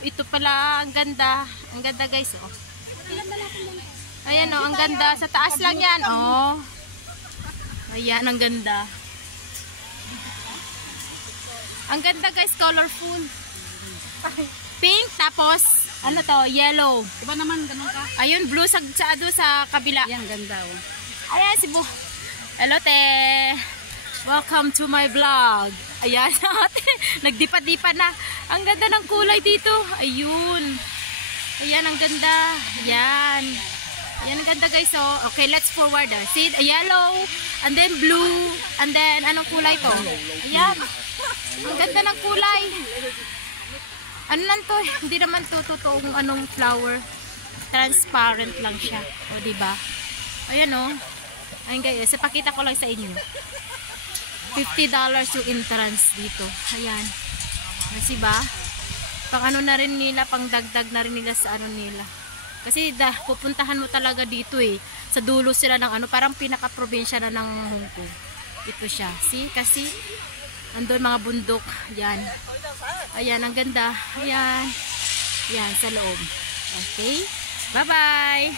ito pala, ang ganda. Ang ganda guys, oh. Ayan, oh, ang ganda. Sa taas lang yan, oh. Ayan, ang ganda. Ang ganda guys, colorful. Pink, tapos, ano to, yellow. Iba naman, ganun ka. Ayun, blue sa kabila. Ayan, ganda, oh. Ayan, si Bu. Hello, te. Welcome to my vlog. Ayan, ate. Nagdipa-dipa na. Ang ganda ng kulay dito. Ayun. Ayan, ang ganda. Ayan. Ayan, ang ganda guys. So, okay, let's forward. See, yellow, and then blue, and then, anong kulay to? Ayan. Ang ganda ng kulay. Ano lang to? Hindi naman to totoong anong flower. Transparent lang siya. O, diba? Ayan, oh. Ayan guys, ipakita ko lang sa inyo. $50 yung entrance dito. Ayan. Kasi ba? Pang ano na rin nila, pang dagdag na rin nila sa ano nila. Kasi pupuntahan mo talaga dito eh. Sa dulo sila ng ano, parang pinaka-probinsya na ng Hong Kong. Ito siya. See? Kasi andun mga bundok. Ayan. Ayan, ang ganda. Ayan. Ayan, sa loob. Okay? Bye-bye!